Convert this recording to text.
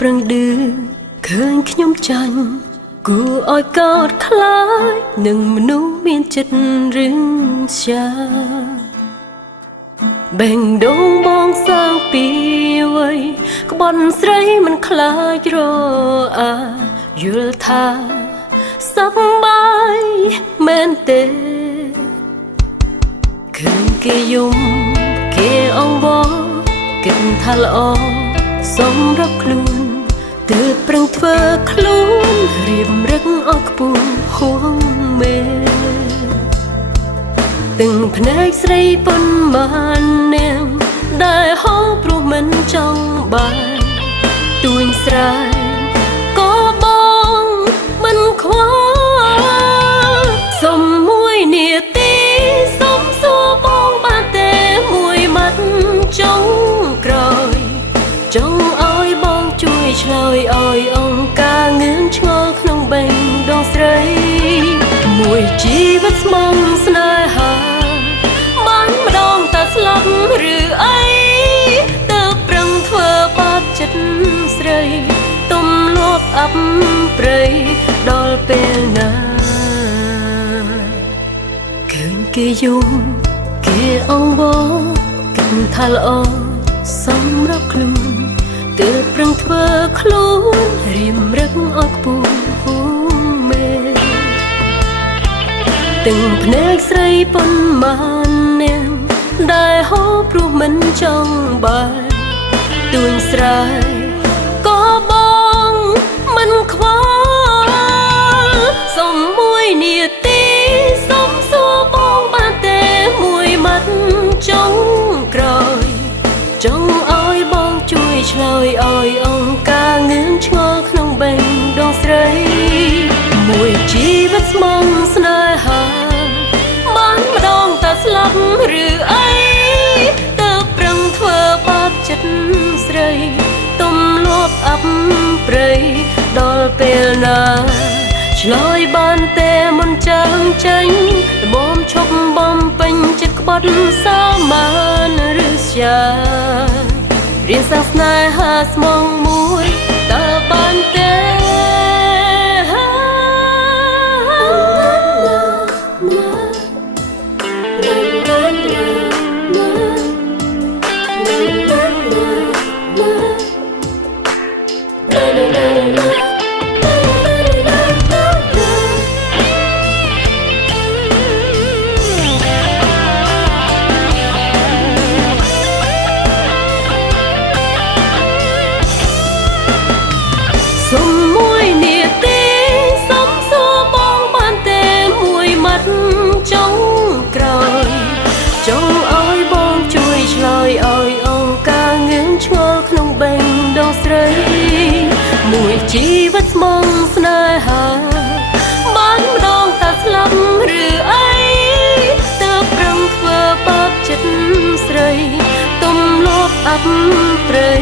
ប្រឹងឌឺឃើញខ្ញុំចាញ់គួរឲ្យកោតខ្លាចនឹងមនុស្សមានចិត្តរឿងရှာបេងដូងបងសាងពីវ័យក្បត់ស្រីមិនខ្លាចរអាយល់ថាសប្បាយមែនទេឃើញគេយំគេអង្វរគិតថាល្អសម្រាប់ខ្លួនទើបប្រឹងធ្វើខ្លួនរៀបរឹកអស់ខ្ពស់ហួងមេទាំងភ្នែកស្រីប៉ុន្មាននាងដែលហោព្រោះមិនចង់បានទួញស្រែក៏បងមិនខ្វល់សុំមួយនាទីសុំសួរបងបានទេមួយម៉ាត់ចុងក្រោយចង់ឲ្យបងជួយឆ្លើយឲ្យអង្គការងឿងឆ្ងល់ក្នុងបេះដូងស្រីមួយជីវិតស្មងស្នេហាបានម្ដងតែស្លាប់ឬអីទើបប្រឹងធ្វើបាបចិត្តស្រីទំលាប់អាប់ព្រៃដល់ពេលណាឃើញគេយំគេអង្វរគិតថាល្អសម្រាប់ខ្លួនទើបប្រឹងធ្វើខ្លួនរៀមរឹកអស់ខ្ពស់ហួងមេទាំងភ្នែកស្រីប៉ុន្មាននាងដែលហោព្រោះមិនចង់បានទួញស្រែក៏បងមិនខ្វល់សុំមួយនាទីសុំសួរបងបានទេមួយម៉ាត់ចុងក្រោយចង់ឲ្យបងជួយឆ្លើយឲ្យអង្គការងឿងឆ្ងល់ក្នុងបេះដូងស្រីមួយជីវិតស្មងស្នេហាបានម្ដងតែស្លាប់ឬអីទើបប្រឹងធ្វើបាបចិត្តស្រីទំលាប់អាប់ព្រៃដល់ពេលណាឆ្លើយបានទេមុនចាំងចេញល្មមឈប់បំពេញចិត្តក្បត់សាមានឬស្យារៀនសាសនាហាស្មងមួយតើបានទេសុំមួយនាទីសុំសួរបងបានទេមួយម៉ាត់ចុងក្រោយចង់ឲ្យបងជួយឆ្លើយឲ្យអង្គការងឿងឆ្ងល់ក្នុងបេះដូងស្រីមួយជីវិតស្មងស្នេហាបានម្ដងតែស្លាប់ឬអីទើបប្រឹងធ្វើបាបចិត្តស្រីទំលាប់អាប់ព្រៃ